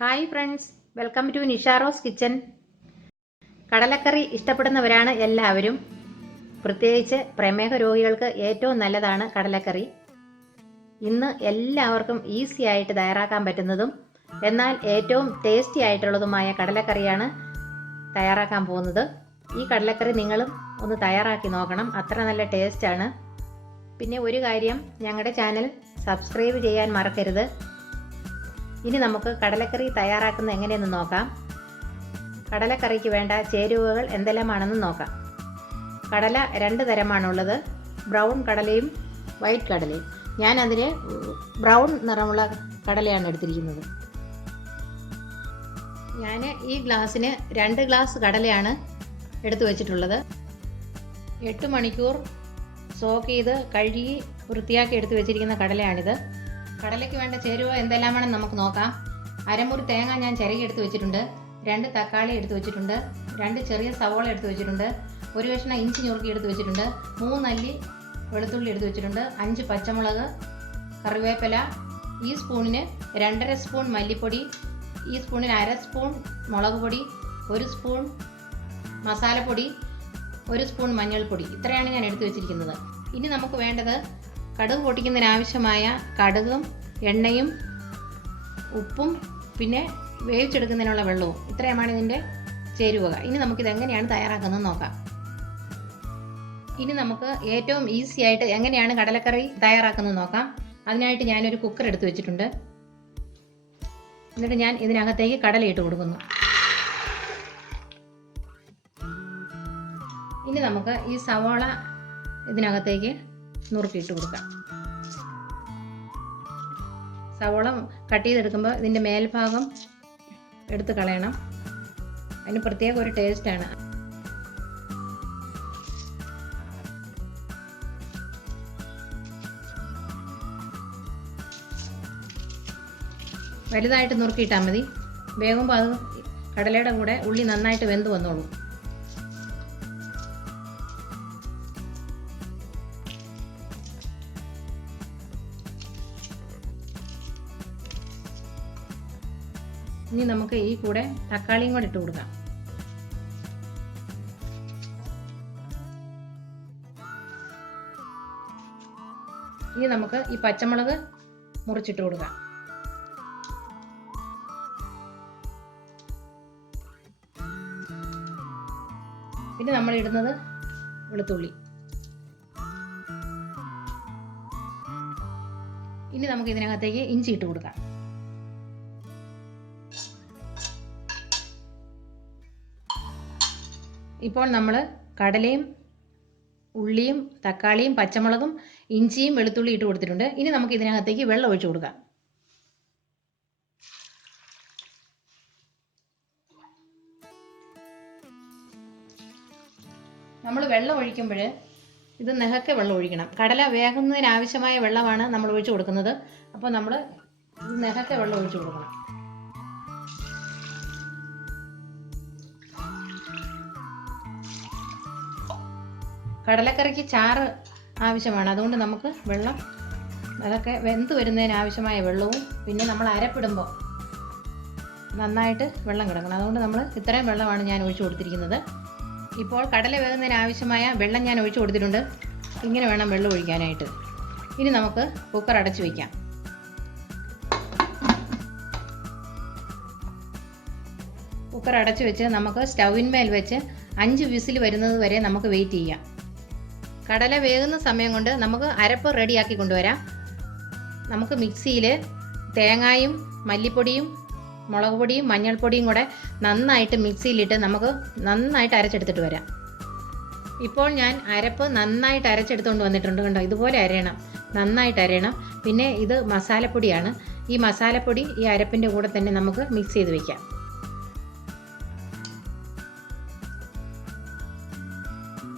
Hi friends, welcome to Nisharose kitchen. കടലക്കറി ഇഷ്ടപ്പെടുന്നവരാണ് എല്ലാവരും. പ്രത്യേകിച്ച് പ്രമേഹ രോഗികൾക്ക് ഏറ്റവും നല്ലതാണ് കടലക്കറി. ഇന്ന് എല്ലാവർക്കും ഈസി ആയിട്ട് തയ്യാറാക്കാൻ പറ്റുന്നതും എന്നാൽ ഏറ്റവും ടേസ്റ്റി ആയിട്ടുള്ളതുമായ കടലക്കറിയാണ് തയ്യാറാക്കാൻ പോകുന്നത്. ഈ കടലക്കറി നിങ്ങളും ഒന്ന് തയ്യാറാക്കി നോക്കണം, അത്ര നല്ല ടേസ്റ്റാണ്. പിന്നെ ഒരു കാര്യം, ഞങ്ങളുടെ ചാനൽ സബ്സ്ക്രൈബ് ചെയ്യാൻ മറക്കരുത്. ഇനി നമുക്ക് കടലക്കറി തയ്യാറാക്കുന്നത് എങ്ങനെയെന്ന് നോക്കാം. കടലക്കറിക്ക് വേണ്ട ചേരുവകൾ എന്തെല്ലാമാണെന്ന് നോക്കാം. കടല രണ്ട് തരമാണുള്ളത്, ബ്രൗൺ കടലയും വൈറ്റ് കടലയും. ഞാൻ അതിന് ബ്രൗൺ നിറമുള്ള കടലയാണ് എടുത്തിരിക്കുന്നത്. ഞാൻ ഈ ഗ്ലാസ്സിന് 2 ഗ്ലാസ് കടലയാണ് എടുത്തു വച്ചിട്ടുള്ളത്. 8 മണിക്കൂർ സോക്ക് ചെയ്ത് കഴുകി വൃത്തിയാക്കി എടുത്തു വെച്ചിരിക്കുന്ന കടലയാണിത്. കടലയ്ക്ക് വേണ്ട ചേരുവ എന്തെല്ലാമാണെന്ന് നമുക്ക് നോക്കാം. അരമുറി തേങ്ങ ഞാൻ ചിരകി എടുത്ത് വെച്ചിട്ടുണ്ട്, 2 തക്കാളി എടുത്ത് വെച്ചിട്ടുണ്ട്, 2 ചെറിയ സവോള എടുത്ത് വെച്ചിട്ടുണ്ട്, 1 കഷ്ണം ഇഞ്ചി ഞുറുക്കി എടുത്ത് വെച്ചിട്ടുണ്ട്, 3 അല്ലി വെളുത്തുള്ളി എടുത്ത് വെച്ചിട്ടുണ്ട്, 5 പച്ചമുളക്, കറിവേപ്പില, ഈ സ്പൂണിന് 2.5 സ്പൂൺ മല്ലിപ്പൊടി, ഈ സ്പൂണിന് 1/2 സ്പൂൺ മുളക് പൊടി, 1 സ്പൂൺ മസാലപ്പൊടി, 1 സ്പൂൺ മഞ്ഞൾപ്പൊടി. ഇത്രയാണ് ഞാൻ എടുത്തു വെച്ചിരിക്കുന്നത്. ഇനി നമുക്ക് വേണ്ടത് കടുക് പൊട്ടിക്കുന്നതിനാവശ്യമായ കടുകും എണ്ണയും ഉപ്പും പിന്നെ വേവിച്ചെടുക്കുന്നതിനുള്ള വെള്ളവും. ഇത്രയുമാണ് ഇതിൻ്റെ ചേരുവക. ഇനി നമുക്കിത് എങ്ങനെയാണ് തയ്യാറാക്കുന്നത് നോക്കാം. ഇനി നമുക്ക് ഏറ്റവും ഈസി ആയിട്ട് എങ്ങനെയാണ് കടലക്കറി തയ്യാറാക്കുന്നത് നോക്കാം. അതിനായിട്ട് ഞാനൊരു കുക്കർ എടുത്ത് വെച്ചിട്ടുണ്ട്. എന്നിട്ട് ഞാൻ ഇതിനകത്തേക്ക് കടല ഇട്ട് കൊടുക്കുന്നു. ഇനി നമുക്ക് ഈ സവാള ഇതിനകത്തേക്ക് നുറുക്കിയിട്ട് കൊടുക്കാം. സവോള കട്ട് ചെയ്തെടുക്കുമ്പോൾ ഇതിൻ്റെ മേൽഭാഗം എടുത്ത് കളയണം, അതിന് പ്രത്യേക ഒരു ടേസ്റ്റാണ്. വലുതായിട്ട് നുറുക്കിയിട്ടാൽ മതി, വേകുമ്പോൾ അത് കടലയുടെ കൂടെ ഉള്ളി നന്നായിട്ട് വെന്ത് വന്നോളൂ. ഇനി നമുക്ക് ഈ കൂടെ തക്കാളിയും കൂടെ ഇട്ട് കൊടുക്കാം. ഇനി നമുക്ക് ഈ പച്ചമുളക് മുറിച്ചിട്ട് കൊടുക്കാം. പിന്നെ നമ്മൾ ഇടുന്നത് വെളുത്തുള്ളി. ഇനി നമുക്ക് ഇതിനകത്തേക്ക് ഇഞ്ചി ഇട്ട് കൊടുക്കാം. ഇപ്പോൾ നമ്മൾ കടലയും ഉള്ളിയും തക്കാളിയും പച്ചമുളകും ഇഞ്ചിയും വെളുത്തുള്ളി ഇട്ട് കൊടുത്തിട്ടുണ്ട്. ഇനി നമുക്ക് ഇതിനകത്തേക്ക് വെള്ളം ഒഴിച്ചു കൊടുക്കാം. നമ്മൾ വെള്ളം ഒഴിക്കുമ്പോൾ ഇത് നെഹക്കെ വെള്ളം ഒഴിക്കണം. കടല വേകുന്നതിനാവശ്യമായ വെള്ളമാണ് നമ്മൾ ഒഴിച്ചു കൊടുക്കുന്നത്. അപ്പോൾ നമ്മൾ നെഹക്കെ വെള്ളം ഒഴിച്ചു കൊടുക്കണം. കടലക്കറിക്ക് ചാറ് ആവശ്യമാണ്, അതുകൊണ്ട് നമുക്ക് വെള്ളം അതൊക്കെ വെന്ത് വരുന്നതിന് ആവശ്യമായ വെള്ളവും പിന്നെ നമ്മൾ അരപ്പിടുമ്പോൾ നന്നായിട്ട് വെള്ളം കിടക്കണം. അതുകൊണ്ട് നമ്മൾ ഇത്രയും വെള്ളമാണ് ഞാൻ ഒഴിച്ചു കൊടുത്തിരിക്കുന്നത്. ഇപ്പോൾ കടല വേകുന്നതിന് ആവശ്യമായ വെള്ളം ഞാൻ ഒഴിച്ചു കൊടുത്തിട്ടുണ്ട്. ഇങ്ങനെ വേണം വെള്ളം ഒഴിക്കാനായിട്ട്. ഇനി നമുക്ക് കുക്കർ അടച്ചു വയ്ക്കാം. കുക്കർ അടച്ചു വെച്ച് നമുക്ക് സ്റ്റൗവിന്മേൽ വെച്ച് 5 വിസിൽ വരുന്നത് വരെ നമുക്ക് വെയിറ്റ് ചെയ്യാം. കടല വേകുന്ന സമയം കൊണ്ട് നമുക്ക് അരപ്പ് റെഡിയാക്കി കൊണ്ടുവരാം. നമുക്ക് മിക്സിയിൽ തേങ്ങായും മല്ലിപ്പൊടിയും മുളക് പൊടിയും മഞ്ഞൾപ്പൊടിയും കൂടെ നന്നായിട്ട് മിക്സിയിലിട്ട് നമുക്ക് നന്നായിട്ട് അരച്ചെടുത്തിട്ട് വരാം. ഇപ്പോൾ ഞാൻ അരപ്പ് നന്നായിട്ട് അരച്ചെടുത്തുകൊണ്ട് വന്നിട്ടുണ്ട്. കണ്ടോ, ഇതുപോലെ അരയണം, നന്നായിട്ട് അരയണം. പിന്നെ ഇത് മസാലപ്പൊടിയാണ്. ഈ മസാലപ്പൊടി ഈ അരപ്പിൻ്റെ കൂടെ തന്നെ നമുക്ക് മിക്സ് ചെയ്ത് വയ്ക്കാം.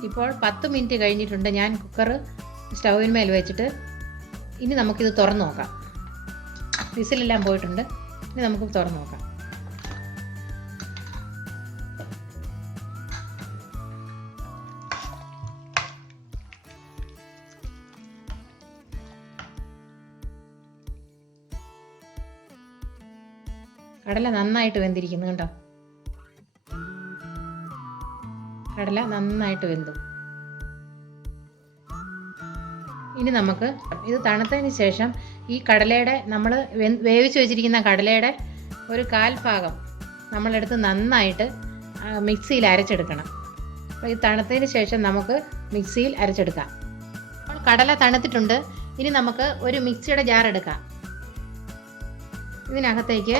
ഇപ്പോൾ 10 മിനിറ്റ് കഴിഞ്ഞിട്ടുണ്ട്. ഞാൻ കുക്കർ സ്റ്റൗവിന്മേൽ വെച്ചിട്ട് ഇനി നമുക്കിത് തുറന്ന് നോക്കാം. വിസിലെല്ലാം പോയിട്ടുണ്ട്. ഇനി നമുക്ക് തുറന്ന് നോക്കാം. കടല നന്നായിട്ട് വെന്തിരിക്കുന്നു കേട്ടോ. കടല നന്നായിട്ട് വെന്തു. ഇനി നമുക്ക് ഇത് തണുത്തതിന് ശേഷം ഈ കടലയുടെ നമ്മൾ വേവിച്ച് വെച്ചിരിക്കുന്ന കടലയുടെ ഒരു 1/4 ഭാഗം നമ്മളെടുത്ത് നന്നായിട്ട് മിക്സിയിൽ അരച്ചെടുക്കണം. അപ്പോൾ ഇത് തണുത്തതിന് ശേഷം നമുക്ക് മിക്സിയിൽ അരച്ചെടുക്കാം. അപ്പോൾ കടല തണുത്തിട്ടുണ്ട്. ഇനി നമുക്ക് ഒരു മിക്സിയുടെ ജാർ എടുക്കാം. ഇതിനകത്തേക്ക്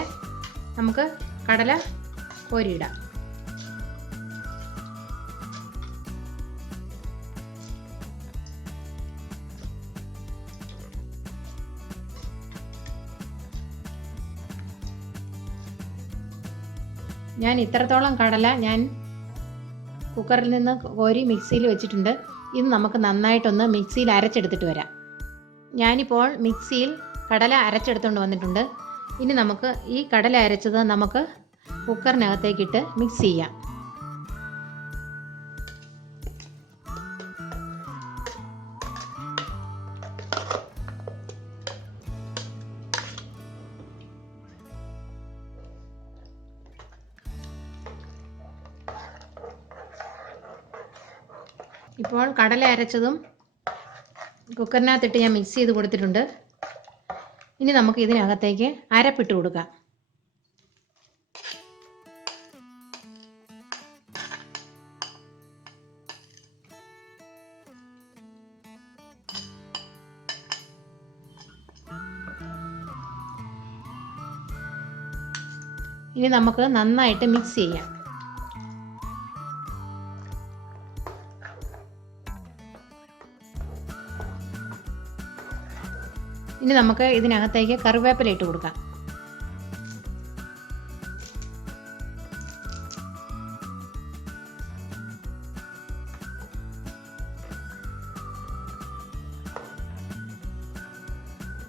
നമുക്ക് കടല കോരിയിടാം. ഞാൻ ഇത്രത്തോളം കടല ഞാൻ കുക്കറിൽ നിന്ന് കോരി മിക്സിയിൽ വെച്ചിട്ടുണ്ട്. ഇത് നമുക്ക് നന്നായിട്ടൊന്ന് മിക്സിയിൽ അരച്ചെടുത്തിട്ട് വരാം. ഞാനിപ്പോൾ മിക്സിയിൽ കടല അരച്ചെടുത്തുകൊണ്ട് വന്നിട്ടുണ്ട്. ഇനി നമുക്ക് ഈ കടല അരച്ചത് നമുക്ക് കുക്കറിനകത്തേക്കിട്ട് മിക്സ് ചെയ്യാം. ഇപ്പോൾ കടല അരച്ചതും കുക്കറിനകത്തിട്ട് ഞാൻ മിക്സ് ചെയ്ത് കൊടുത്തിട്ടുണ്ട്. ഇനി നമുക്ക് ഇതിനകത്തേക്ക് അരപ്പിട്ട് കൊടുക്കാം. ഇനി നമുക്ക് നന്നായിട്ട് മിക്സ് ചെയ്യാം. ഇനി നമുക്ക് ഇതിനകത്തേക്ക് കറിവേപ്പില ഇട്ട് കൊടുക്കാം.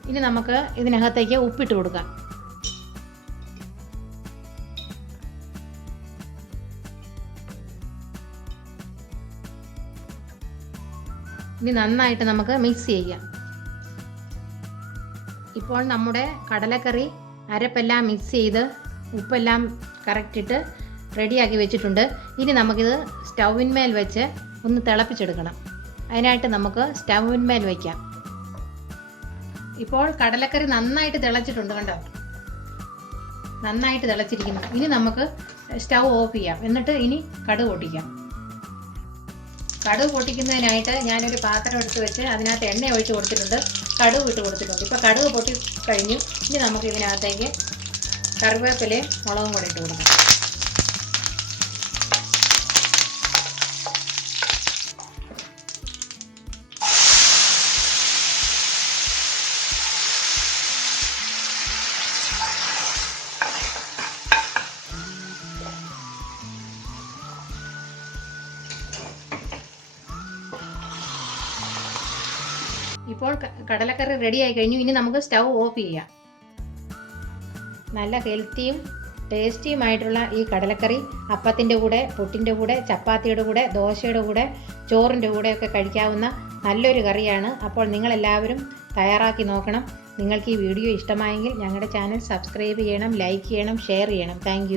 ഇനി നമുക്ക് ഇതിനകത്തേക്ക് ഉപ്പിട്ട് കൊടുക്കാം. ഇനി നന്നായിട്ട് നമുക്ക് മിക്സ് ചെയ്യാം. ഇപ്പോൾ നമ്മുടെ കടലക്കറി അരപ്പെല്ലാം മിക്സ് ചെയ്ത് ഉപ്പെല്ലാം കറക്റ്റ് ഇട്ട് റെഡിയാക്കി വെച്ചിട്ടുണ്ട്. ഇനി നമുക്കിത് സ്റ്റൗവിന്മേൽ വെച്ച് ഒന്ന് തിളപ്പിച്ചെടുക്കണം. അതിനായിട്ട് നമുക്ക് സ്റ്റൗവിന്മേൽ വയ്ക്കാം. ഇപ്പോൾ കടലക്കറി നന്നായിട്ട് തിളച്ചിട്ടുണ്ട് കണ്ടോ, നന്നായിട്ട് തിളച്ചിരിക്കുന്നു. ഇനി നമുക്ക് സ്റ്റൗ ഓഫ് ചെയ്യാം. എന്നിട്ട് ഇനി കടുക് പൊട്ടിക്കാം. കടുക് പൊട്ടിക്കുന്നതിനായിട്ട് ഞാനൊരു പാത്രം എടുത്ത് വെച്ച് അതിനകത്ത് എണ്ണ ഒഴിച്ച് കൊടുത്തിട്ടുണ്ട്, കടുക് ഇട്ട് കൊടുത്തിട്ടുണ്ട്. ഇപ്പോൾ കടുക് പൊട്ടി കഴിഞ്ഞു. ഇനി നമുക്ക് ഇതിനകത്തേക്ക് കറിവേപ്പിലയും മുളകും കൂടെ ഇട്ട് കൊടുക്കാം. ഇപ്പോൾ കടലക്കറി റെഡി ആയി കഴിഞ്ഞു. ഇനി നമുക്ക് സ്റ്റൗ ഓഫ് ചെയ്യാം. നല്ല ഹെൽത്തിയും ടേസ്റ്റിയുമായിട്ടുള്ള ഈ കടലക്കറി അപ്പത്തിൻ്റെ കൂടെ, പുട്ടിൻ്റെ കൂടെ, ചപ്പാത്തിയുടെ കൂടെ, ദോശയുടെ കൂടെ, ചോറിൻ്റെ കൂടെയൊക്കെ കഴിക്കാവുന്ന നല്ലൊരു കറിയാണ്. അപ്പോൾ നിങ്ങളെല്ലാവരും തയ്യാറാക്കി നോക്കണം. നിങ്ങൾക്ക് ഈ വീഡിയോ ഇഷ്ടമായെങ്കിൽ ഞങ്ങളുടെ ചാനൽ സബ്സ്ക്രൈബ് ചെയ്യണം, ലൈക്ക് ചെയ്യണം, ഷെയർ ചെയ്യണം. താങ്ക്